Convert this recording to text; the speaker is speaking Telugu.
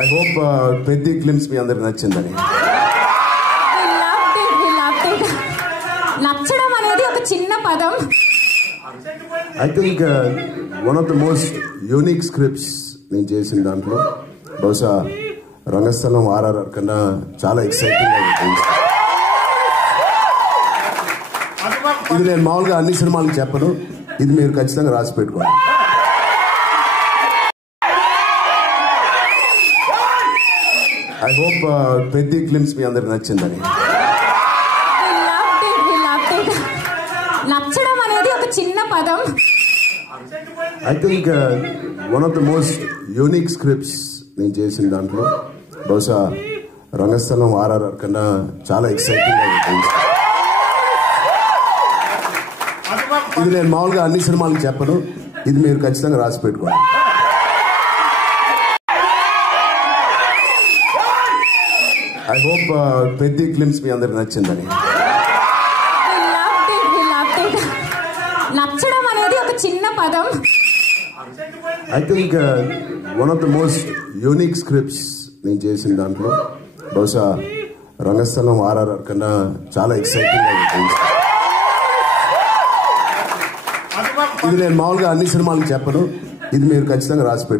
ఐ హోప్ పెద్ద క్లిమ్స్ మీ అందరికి నచ్చిందని. నచ్చడం అనేది ఒక చిన్న పదం. I think one of the most unique scripts నేను చేసిన దాంట్లో బహుశా రంగస్థలం ఆర్ఆర్ఆర్ కన్నా చాలా ఎక్సైటింగ్ గా ఉంటుంది. ఇది నేను మామూలుగా అన్ని సినిమాలకు చెప్పను, ఇది మీరు ఖచ్చితంగా రాసి పెట్టుకోండి. ఐ హోప్ పెద్ద క్లిమ్స్ మీ అందరికి నచ్చిందని. నచ్చడం అనేది ఒక చిన్న పదం. I think one of the most unique scripts నేను చేసిన దాంట్లో బహుశా రంగస్థలం ఆర్ఆర్ఆర్ కన్నా చాలా ఎక్సైటింగ్ గా ఉంటుంది. ఇది నేను మామూలుగా అన్ని సినిమాలకు చెప్పను, ఇది మీరు ఖచ్చితంగా రాసి పెట్టుకోండి. ఐ హోప్ పెద్ద క్లిమ్స్ మీ అందరికి నచ్చిందని. నచ్చడం అనేది ఒక చిన్న పదం. I think one of the most unique scripts నేను చేసిన దాంట్లో బహుశా రంగస్థలం ఆర్ఆర్ఆర్ కన్నా చాలా ఎక్సైటింగ్ గా ఉంటుంది. ఇది నేను మామూలుగా అన్ని సినిమాలకు చెప్పను, ఇది మీరు ఖచ్చితంగా రాసి పెట్టుకోండి.